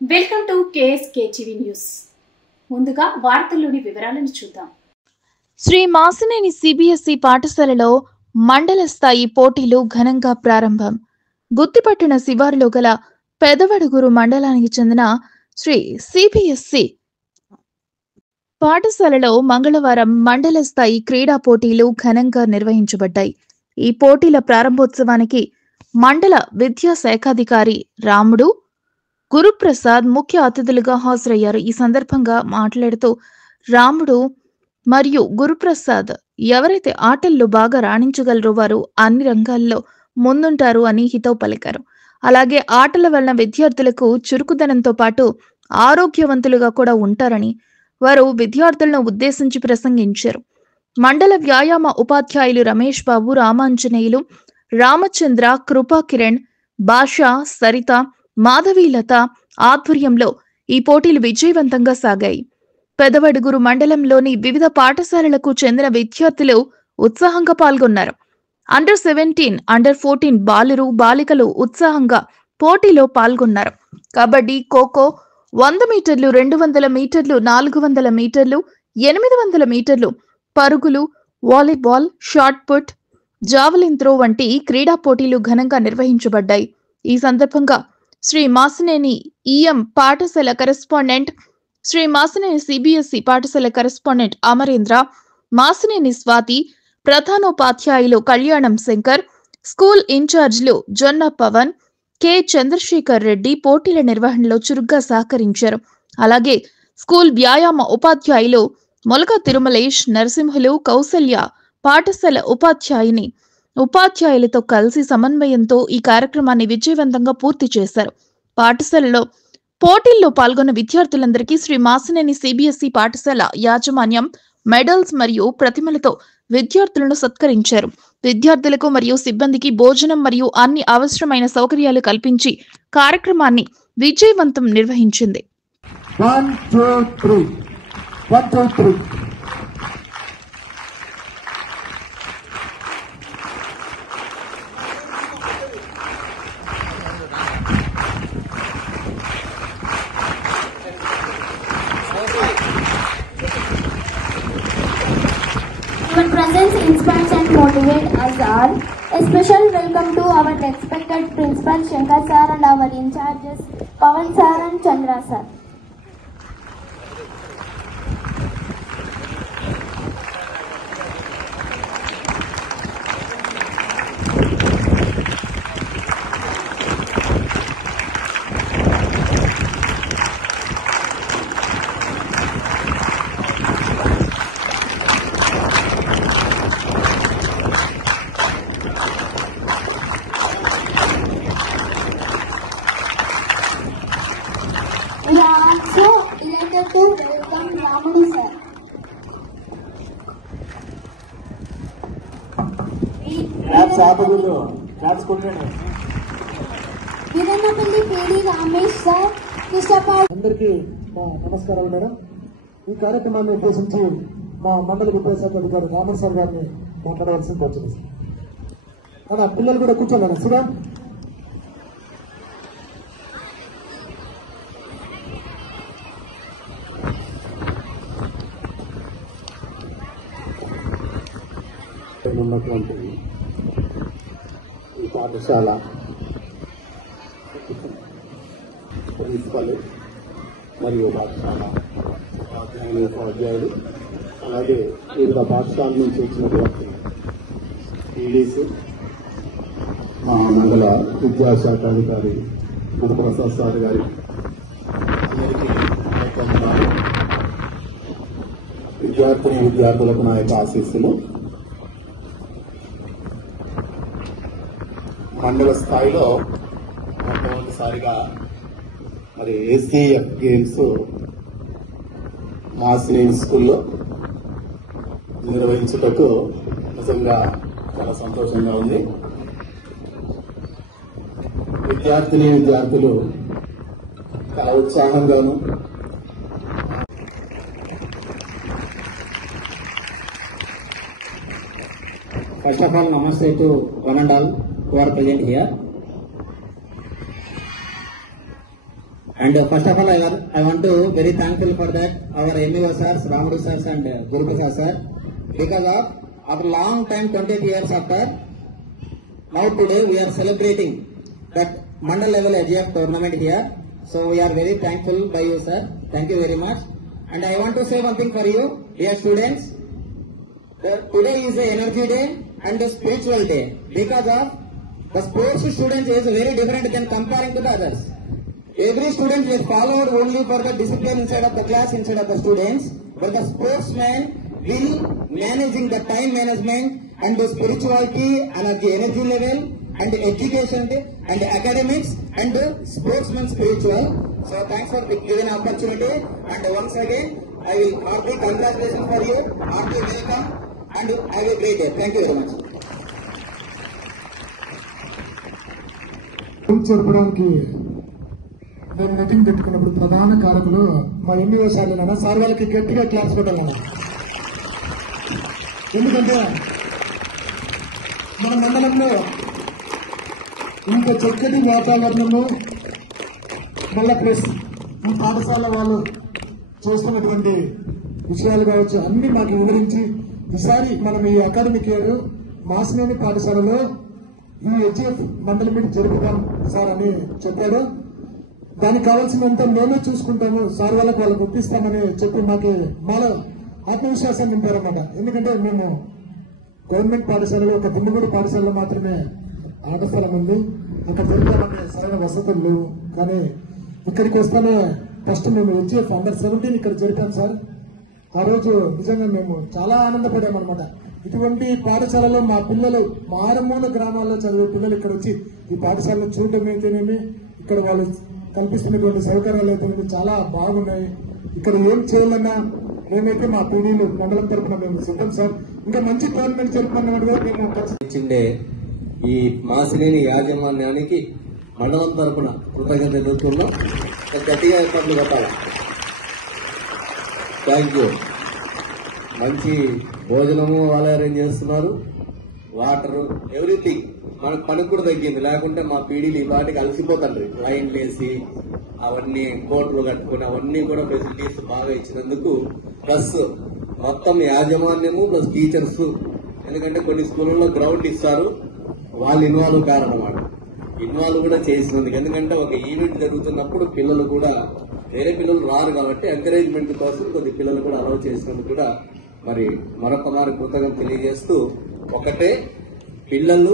Welcome to KSK TV news. ముందుగా వార్తల్లోని వివరాలను చూద్దాం. శ్రీ మాసినేని సిబిఎస్ఈ పాఠశాలలో మండల స్థాయి పోటీలు ఘనంగా ప్రారంభం. గుత్తిపట్టిన శివారులో గల పెదవడుగురు మండలానికి చెందిన శ్రీ సిబిఎస్ఈ పాఠశాలలో మంగళవారం మండల స్థాయి క్రీడా పోటీలు ఘనంగా నిర్వహించబడ్డాయి. ఈ పోటీల ప్రారంభోత్సవానికి మండల విద్యాశాఖాధికారి రాముడు, గురుప్రసాద్ ముఖ్య అతిథులుగా హాజరయ్యారు. ఈ సందర్భంగా మాట్లాడుతూ రాముడు మరియు గురుప్రసాద్ ఎవరైతే ఆటల్లో బాగా రాణించగలరో వారు అన్ని రంగాల్లో ముందుంటారు అని హితవు పలికారు. అలాగే ఆటల వలన విద్యార్థులకు చురుకుదనంతో పాటు ఆరోగ్యవంతులుగా కూడా ఉంటారని వారు విద్యార్థులను ఉద్దేశించి ప్రసంగించారు. మండల వ్యాయామ ఉపాధ్యాయులు రమేష్ బాబు, రామాంజనేయులు, రామచంద్ర, కృపా కిరణ్, భాషా, సరిత, మాధవీలత ఆధ్వర్యంలో ఈ పోటీలు విజయవంతంగా సాగాయి. పెదవడుగురు మండలంలోని వివిధ పాఠశాలలకు చెందిన విద్యార్థులు ఉత్సాహంగా పాల్గొన్నారు. అండర్ 17, అండర్ 14 బాలురు, బాలికలు ఉత్సాహంగా పోటీలో పాల్గొన్నారు. కబడ్డీ, ఖోఖో, 100 మీటర్లు, 200 మీటర్లు, 400 మీటర్లు, 800 మీటర్లు, పరుగులు, volleyball, shot put, javelin throw వంటి క్రీడా పోటీలు ఘనంగా నిర్వహించబడ్డాయి. ఈ సందర్భంగా శ్రీ మాసినేని ఈఎం పాఠశాల కరెస్పాండెంట్, శ్రీ మాసినేని సిబిఎస్ఈ పాఠశాల కరెస్పాండెంట్ అమరేంద్ర, మాసినేని స్వాతి, ప్రధానోపాధ్యాయులు కళ్యాణం శంకర్, స్కూల్ ఇన్ఛార్జీలు జొన్న పవన్, కె చంద్రశేఖర్ రెడ్డి పోటీల నిర్వహణలో చురుగ్గా సహకరించారు. అలాగే స్కూల్ వ్యాయామ ఉపాధ్యాయులు మొలక తిరుమలేష్, నరసింహులు, కౌసల్య పాఠశాల ఉపాధ్యాయులతో కలిసి సమన్వయంతో ఈ కార్యక్రమాన్ని విజయవంతంగా పూర్తి చేశారు. పాఠశాలలో పోటీల్లో పాల్గొన్న విద్యార్థులందరికీ శ్రీ మాసినేని సిబిఎస్ఈ పాఠశాల యాజమాన్యం మెడల్స్ మరియు ప్రతిమలతో విద్యార్థులను సత్కరించారు. విద్యార్థులకు మరియు సిబ్బందికి భోజనం మరియు అన్ని అవసరమైన సౌకర్యాలు కల్పించి కార్యక్రమాన్ని విజయవంతం నిర్వహించింది. 1 2 3 1 2 3 Your presence inspires and motivates us all. A special welcome to our respected Principal Shankar sir and our in-charges Pawan sir and Chandra sir. We are also delighted to welcome Ramudu sir. Claps ఆపకూడదు, claps కొట్టండి. Veerannapalli Pedi Ramesh sir, Krishnapal. అందరికీ మా నమస్కారం madam. ఈ కార్యక్రమాన్ని ఉద్దేశించి మా మండల విద్యాశాఖ అధికారి రామన్ సార్ గారిని మాట్లాడవలసింది వచ్చింది. మన పిల్లలు కూడా కూర్చోండి. శివ ఉన్నటువంటి ఈ పాఠశాల ప్రిన్సిపల్ మరియు పాఠశాల ఉపాధ్యాయులు అలాగే వివిధ పాఠశాల నుంచి వచ్చినటువంటి టీడీస్, మా మండల విద్యాశాఖ అధికారి గురుప్రసాద్ సార్ గారి అందరికీ విద్యార్థులకు నా యొక్క ఆశీస్సులు. మండల స్థాయిలో మొట్టమొదటిసారిగా మరి ఏసీఎఫ్ గేమ్స్ మాసినేని స్కూల్లో నిర్వహించుటకు నిజంగా చాలా సంతోషంగా ఉంది. విద్యార్థులు చాలా ఉత్సాహంగాను First of all, namaste to one and all who are present here. And first of all, I want to very thankful for that our MEO sirs, Ramudu sirs and Guru Prasad sir, because of after long time, 28 years after, now today we are celebrating that Mandal level AGF tournament here. So we are very thankful by you, sir. Thank you very much. And I want to say one thing for you, dear students. Today is a energy day and a spiritual day, because of the sports students is very different than comparing to the others. Every student is followed only for the discipline inside of the class, inside of the students, but the sportsman will managing the time management and the spirituality and the energy level and the education and the academics and the sportsman spiritual. So thanks for giving opportunity, and once again I will hearty congratulations for you, hearty welcome, and have a great day. Thank you very much. చెప్పడానికి నేను meeting పెట్టుకున్నప్పుడు ప్రధాన కారకులు మా MEO సార్లేనా, sir వాళ్ళకి గట్టిగా class పెట్టాలన్నా. ఎందుకంటే మన మండలంలో ఇంత చక్కటి వాతావరణము, మళ్ళా ప్లస్ ఈ పాఠశాల వాళ్ళు చూస్తున్నటువంటి విషయాలు కావచ్చు అన్ని మాకు వివరించి, ఈసారి మనం ఈ అకాడమిక్ ఇయర్ మాసినేని పాఠశాలలో ఈ హెచ్ఎఫ్ మండలి మీట్ జరుపుతాం సార్ అని చెప్పాడు. దానికి కావాల్సినంత మేమే చూసుకుంటాము, సార్ వాళ్ళకి ఒప్పిస్తామని చెప్పి మాలో ఆత్మవిశ్వాసాన్ని నింపారన్నమాట. ఎందుకంటే మేము గవర్నమెంట్ పాఠశాలలో ఒక దిమ్మగూడి పాఠశాలలో మాత్రమే ఆట స్థలం ఉంది, అక్కడ జరుగుతామనే సరైన వసతులు లేవు. కానీ ఇక్కడికి వస్తానే ఫస్ట్ మేము హెచ్ఎఫ్ అండర్-17 ఇక్కడ జరిపాం సార్. ఆ రోజు నిజంగా మేము చాలా ఆనందపడామన్నమాట. ఇటువంటి పాఠశాలలో మా పిల్లలు మారుమూల గ్రామాల్లో చదివే పిల్లలు ఇక్కడ వచ్చి ఈ పాఠశాలను చూడటం అయితేనేమి, ఇక్కడ వాళ్ళు కల్పిస్తున్నటువంటి సౌకర్యాలు అయితేనేమి చాలా బాగున్నాయి. ఇక్కడ ఏం చేయాలన్నా మేమైతే మా పీడీలు మండలం తరఫున మేము సిద్ధం సార్. ఇంకా మంచి టోర్నమెంట్ జరుపుకున్నామని కూడా మేము ఇచ్చిండే ఈ మాసినేని యాజమాన్యానికి మండలం తరఫున కృతజ్ఞత తెలుపుతున్నాం. గట్టిగా ఏర్పాట్లు పెట్టాలి. Thank you. మంచి భోజనము వాళ్ళే అరేంజ్ చేస్తున్నారు, వాటర్ ఎవ్రీథింగ్. మనకు పనికి కూడా తగ్గింది, లేకుంటే మా పీడీలు ఈ వాటికి అలసిపోతండ్రి. లైన్లు వేసి అవన్నీ కోట్లు కట్టుకుని అవన్నీ కూడా ఫెసిలిటీస్ బాగా ఇచ్చినందుకు, ప్లస్ మొత్తం యాజమాన్యము ప్లస్ టీచర్స్. ఎందుకంటే కొన్ని స్కూళ్ళలో గ్రౌండ్ ఇస్తారు, వాళ్ళు ఇన్వాల్వ్ కారన్నమాట. ఇన్వాల్వ్ కూడా చేసినందుకు, ఎందుకంటే ఒక ఈవెంట్ జరుగుతున్నప్పుడు పిల్లలు కూడా వేరే పిల్లలు రారు కాబట్టి ఎంకరేజ్మెంట్ కోసం కొద్ది పిల్లలు కూడా అలౌ చేసినందుకు కూడా మరి మరొకమారు కృతజ్ఞత తెలియజేస్తూ, ఒకటే పిల్లలు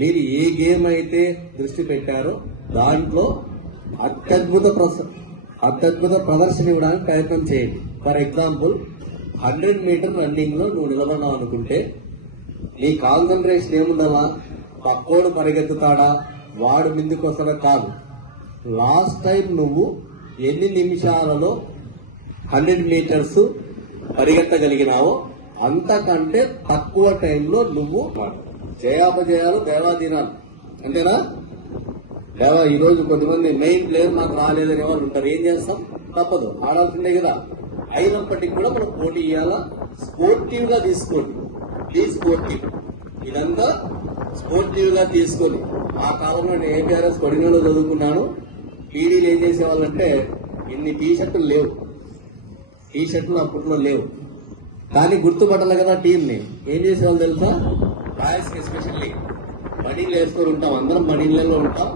మీరు ఏ గేమ్ అయితే దృష్టి పెట్టారో దాంట్లో అత్యద్భుత ప్రదర్శన ఇవ్వడానికి ప్రయత్నం చేయండి. ఫర్ ఎగ్జాంపుల్ 100 మీటర్ రన్నింగ్ లో నువ్వు నిలబడినావు అనుకుంటే నీ కాన్సన్ట్రేషన్ ఏముండాలా, పక్కోడు పరిగెత్తుతాడా వాడు ముందుకు వస్తాడా కాదు. లాస్ట్ టైం నువ్వు ఎన్ని నిమిషాలలో 100 మీటర్స్ పరిగెత్తగలిగినావో అంతకంటే తక్కువ టైంలో నువ్వు జయాపజయాలు దేవాధీనాలు. అంతేనా? ఈ రోజు కొంతమంది మెయిన్ ప్లేయర్ నాకు రాలేదనే వాళ్ళు ఉంటారు. ఏం చేస్తాం, తప్పదు, ఆడాల్సిందే కదా. అయినప్పటికీ కూడా మనం పోటీ ఇవ్వాలా, స్పోర్టివ్ గా తీసుకోండి. ప్లీజ్ స్పోర్టివ్, ఇదంతా స్పోర్టివ్ గా తీసుకొని. ఆ కాలంలో నేను ఏపీఆర్ఎస్ కొడినలో చదువుకున్నాను. పీడీలు ఏం చేసేవాళ్ళంటే ఇన్ని టీషర్టులు లేవు, టీషర్టులు అప్పట్లో లేవు, కానీ గుర్తుపట్టాలి కదా టీంని. ఏం చేసేవాళ్ళు తెలుసా, బాయ్స్ కి ఎస్పెషల్లీ బడీలు వేసుకొని ఉంటాం, అందరం బడీలలో ఉంటాం,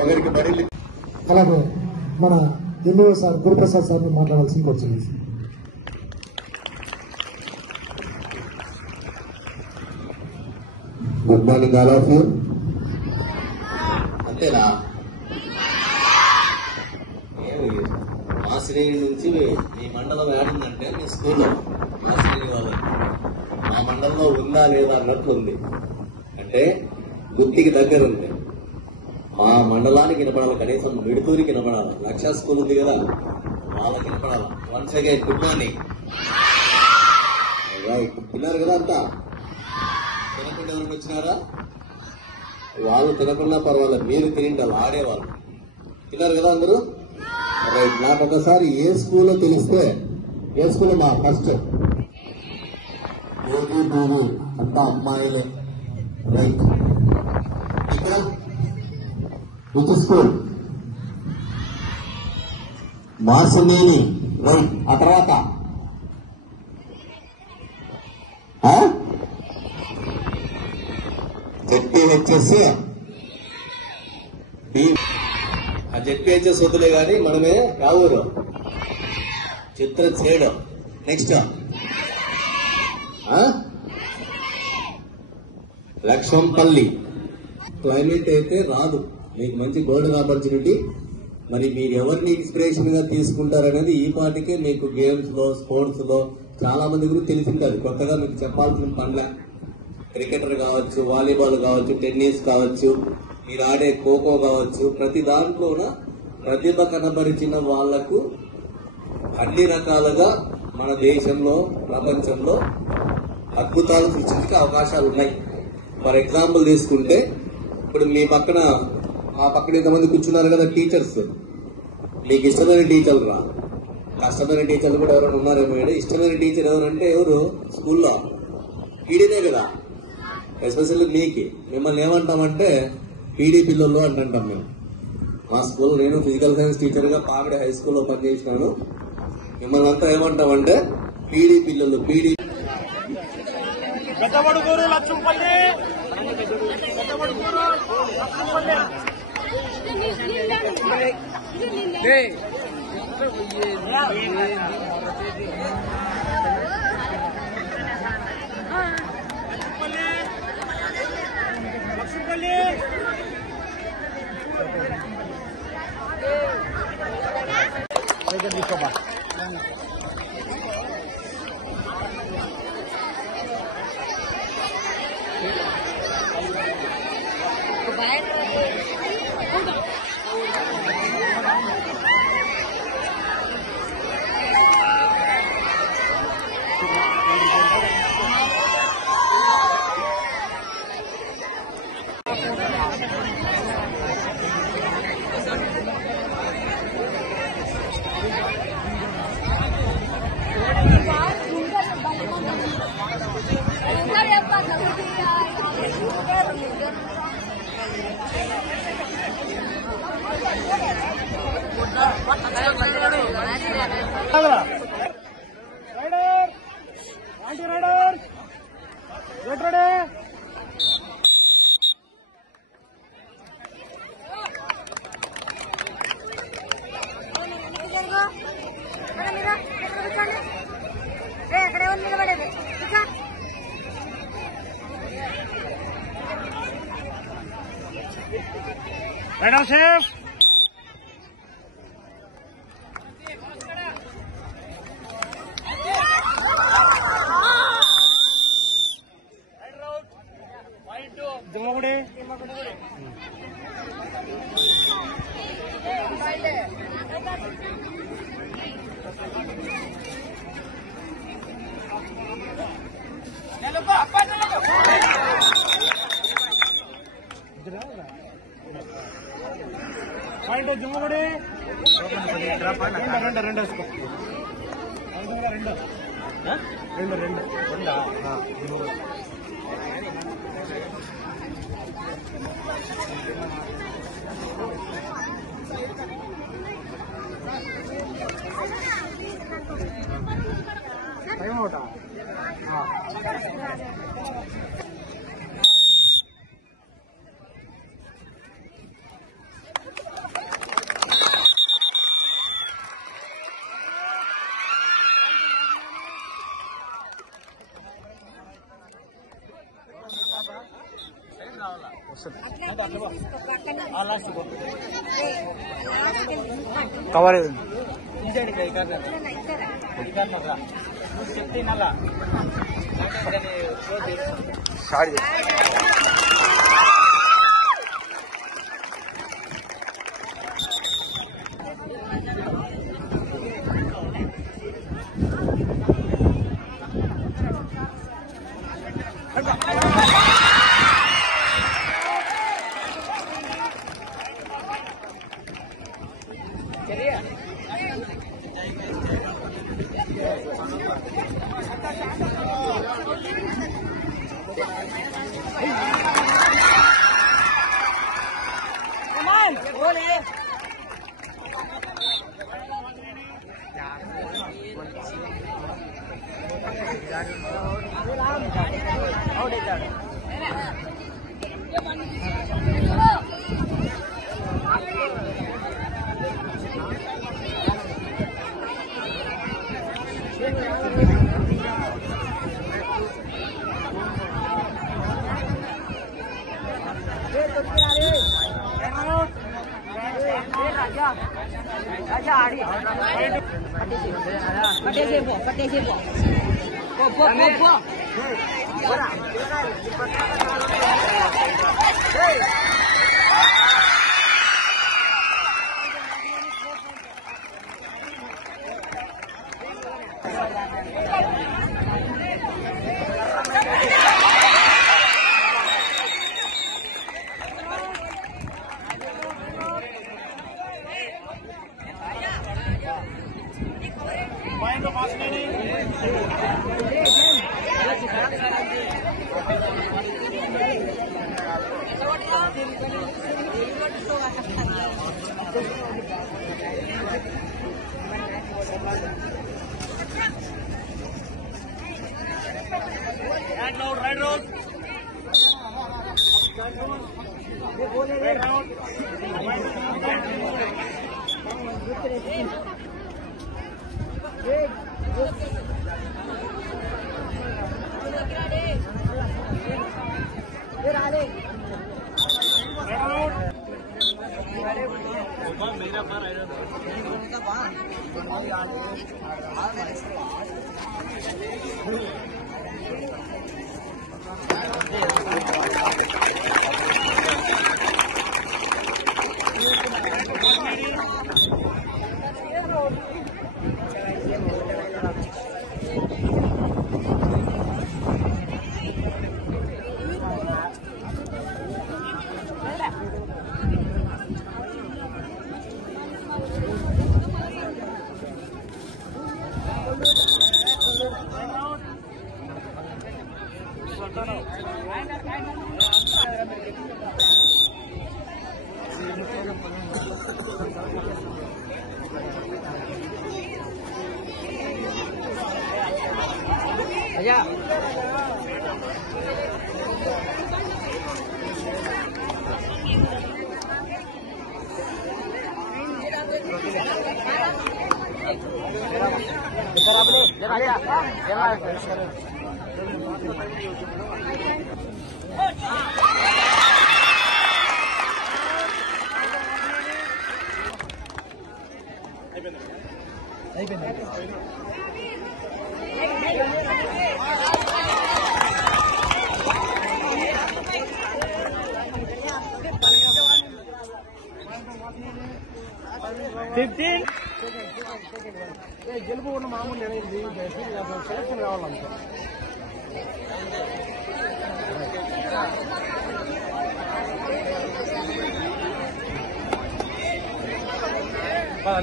ఒకరికి బడీలు. అలాగే మన ఎంఈఓ సార్ గురుప్రసాద్ సార్ని మాట్లాడాల్సింది వచ్చింది. Good morning all of you. అంతేనా? మాసినేని నుంచి మీ మండలం ఏడుందంటే మీ స్కూల్లో మాసినేని వాళ్ళు మా మండలంలో ఉందా లేదా అన్నట్లు ఉంది. అంటే గుత్తికి దగ్గర ఉంది. మా మండలానికి వినపడాలి, కనీసం మిడుతూరికి వినపడాలి. 1,00,000 స్కూల్ ఉంది కదా, వాళ్ళకి వినపడాలి. Once again good morning. తిన్నారు కదా అంతా? తినకుండా ఎవరికి వచ్చినారా? వాళ్ళు తినకుండా పర్వాలేదు, మీరు తినిండాలి, ఆడేవాళ్ళు. తిన్నారు కదా అందరూ? రైట్. నాకు ఒకసారి ఏ స్కూల్లో తెలిస్తే, ఏ స్కూల్ మా ఫస్ట్ అంతా అమ్మాయిలే. రైట్. ఇక్కడ విచ్ స్కూల్? మార్సినేని రైట్. ఆ తర్వాత జెడ్పీహెచ్ఎస్ ఆ జెడ్పీహెచ్ఎస్ వద్దులే గాని మనమే కావూరు చిత్రచేడు. నెక్స్ట్ లక్ష్మంపల్లి. క్లైమేట్ అయితే రాదు, మీకు మంచి గోల్డెన్ ఆపర్చునిటీ. మరి మీరు ఎవరిని ఇన్స్పిరేషన్ గా తీసుకుంటారనేది ఈ పాటికే మీకు గేమ్స్ లో స్పోర్ట్స్ లో చాలా మంది గురించి తెలిసింటారు. కొత్తగా మీకు చెప్పాల్సిన పనుల క్రికెటర్ కావచ్చు, వాలీబాల్ కావచ్చు, టెన్నిస్ కావచ్చు, మీరు ఆడే ఖోఖో కావచ్చు, ప్రతి దాంట్లోన ప్రతిభ కనబరిచిన వాళ్లకు అన్ని రకాలుగా మన దేశంలో ప్రపంచంలో అద్భుతాలు సృష్టించే అవకాశాలు ఉన్నాయి. ఫర్ ఎగ్జాంపుల్ తీసుకుంటే ఇప్పుడు మీ పక్కన మా పక్కన ఇంతమంది కూర్చున్నారు కదా టీచర్స్. మీకు ఇష్టమైన టీచర్లు రా, కష్టమైన టీచర్లు కూడా ఎవరైనా ఉన్నారేమో. ఇష్టమైన టీచర్ ఎవరంటే ఎవరు స్కూల్లో పీడీనే కదా. ఎస్పెషల్లీ మిమ్మల్ని ఏమంటామంటే పీడీ పిల్లలు అంటుంటాం మేము. మా స్కూల్ నేను ఫిజికల్ సైన్స్ టీచర్ గా పామిడి హై స్కూల్లో పనిచేసినాను. మిమ్మల్ని అంతా ఏమంటామంటే పీడీ పిల్లలు. PD Madam Chef. Cover Right road. గెలుపు ఉన్న మామూలు సెలక్షన్ కావాలంటే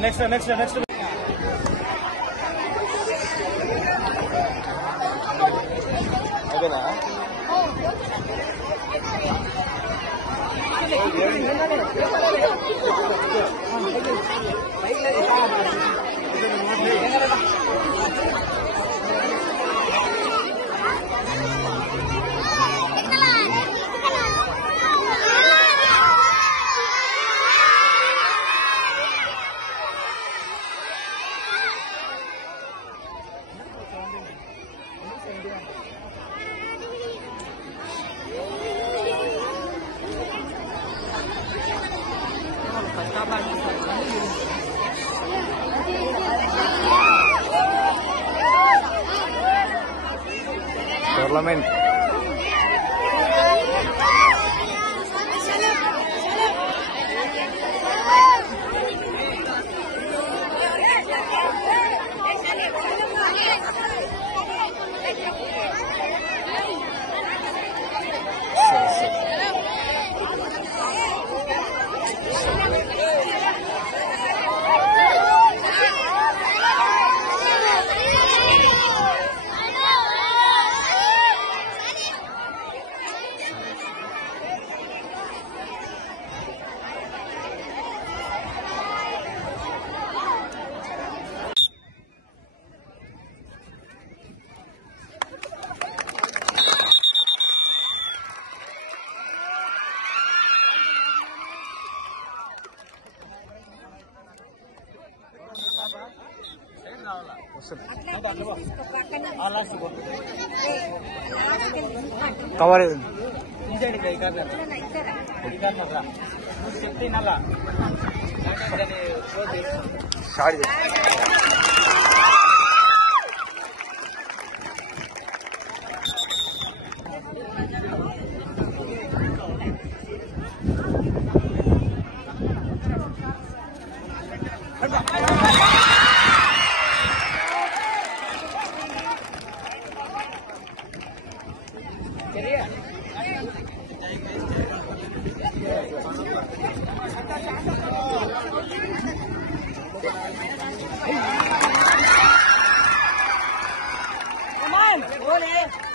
నెక్స్ట్ Parliament. కవర్ చెప్తే Come on,